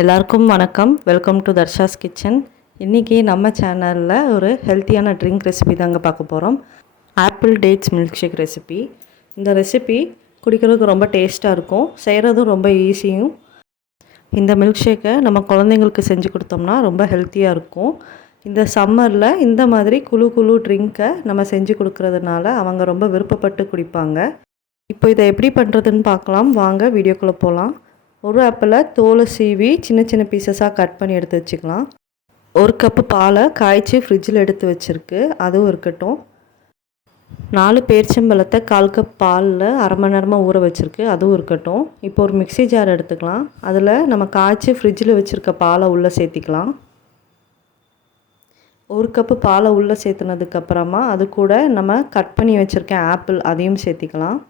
எல்லாருக்கும் வணக்கம். Welcome to Dharsha's kitchen. இன்றைக்கி நம்ம சேனலில் ஒரு ஹெல்த்தியான ட்ரிங்க் ரெசிபி தாங்க பார்க்க போகிறோம். Apple dates milk shake recipe. இந்த ரெசிபி குடிக்கிறதுக்கு ரொம்ப டேஸ்ட்டாக இருக்கும், செய்கிறதும் ரொம்ப ஈஸியும். இந்த மில்க் ஷேக்கை நம்ம குழந்தைங்களுக்கு செஞ்சு கொடுத்தோம்னா ரொம்ப ஹெல்த்தியாக இருக்கும். இந்த சம்மரில் இந்த மாதிரி குழு ட்ரிங்க்கை நம்ம செஞ்சு கொடுக்கறதுனால அவங்க ரொம்ப விருப்பப்பட்டு குடிப்பாங்க. இப்போ இதை எப்படி பண்ணுறதுன்னு பார்க்கலாம். வாங்க வீடியோக்குள்ளே போகலாம். ஒரு ஆப்பிளை தோலை சீவி சின்ன சின்ன பீசஸாக கட் பண்ணி எடுத்து வச்சுக்கலாம். ஒரு கப்பு பாலை காய்ச்சி ஃப்ரிட்ஜில் எடுத்து வச்சுருக்கு, அதுவும் இருக்கட்டும். 4 பேரிச்சம்பழத்தை 1/4 கப் பாலில் அரை மணி நேரமாக ஊற வச்சுருக்கு, அதுவும் இருக்கட்டும். இப்போ ஒரு மிக்ஸி ஜார் எடுத்துக்கலாம். அதில் நம்ம காய்ச்சி ஃப்ரிட்ஜில் வச்சுருக்க பாலை உள்ளே சேர்த்திக்கலாம். 1 கப்பு பாலை உள்ளே சேர்த்துனதுக்கப்புறமா அது கூட நம்ம கட் பண்ணி வச்சுருக்க ஆப்பிள் அதையும் சேர்த்திக்கலாம்.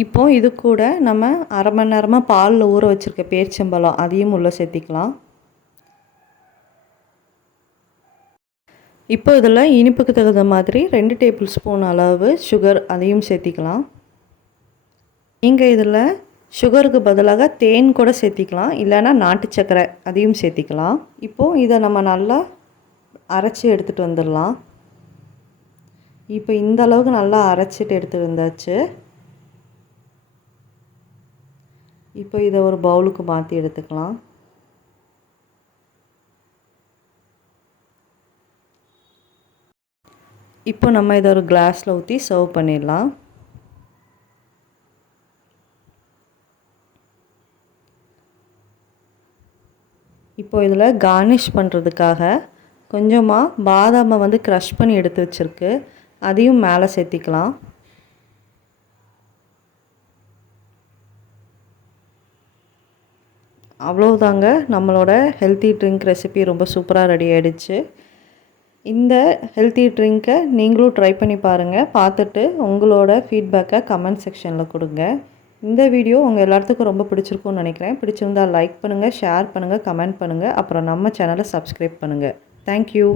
இப்போ இது கூட நம்ம அரை மணி நேரமாக பாலில் ஊற வச்சுருக்க பேரிச்சம்பழம் அதையும் உள்ளே சேர்த்திக்கலாம். இப்போ இதில் இனிப்புக்கு தகுந்த மாதிரி 2 டேபிள் ஸ்பூன் அளவு சுகர் அதையும் சேர்த்திக்கலாம். நீங்கள் இதில் சுகருக்கு பதிலாக தேன் கூட சேர்த்திக்கலாம், இல்லைன்னா நாட்டு சர்க்கரை அதையும் சேர்த்திக்கலாம். இப்போது இதை நம்ம நல்லா அரைச்சி எடுத்துகிட்டு வந்துடலாம். இப்போ இந்த அளவுக்கு நல்லா அரைச்சிட்டு எடுத்துகிட்டு வந்தாச்சு. இப்போ இதை ஒரு பவுலுக்கு மாற்றி எடுத்துக்கலாம். இப்போ நம்ம இதை ஒரு கிளாஸில் ஊற்றி சர்வ் பண்ணிடலாம். இப்போ இதில் கார்னிஷ் பண்ணுறதுக்காக கொஞ்சமாக பாதாமை க்ரஷ் பண்ணி எடுத்து வச்சுருக்கு, அதையும் மேலே சேர்த்திக்கலாம். அவ்வளோதாங்க, நம்மளோட ஹெல்த்தி ட்ரிங்க் ரெசிபி ரொம்ப சூப்பராக ரெடி ஆகிடுச்சு. இந்த ஹெல்த்தி ட்ரிங்க்கை நீங்களும் ட்ரை பண்ணி பாருங்கள். பார்த்துட்டு உங்களோட ஃபீட்பேக்கை கமெண்ட் செக்ஷனில் கொடுங்க. இந்த வீடியோ உங்கள் எல்லாத்துக்கும் ரொம்ப பிடிச்சிருக்கும்னு நினைக்கிறேன். பிடிச்சிருந்தால் லைக் பண்ணுங்கள், ஷேர் பண்ணுங்கள், கமெண்ட் பண்ணுங்கள். அப்புறம் நம்ம சேனலை சப்ஸ்கிரைப் பண்ணுங்கள். தேங்க்யூ.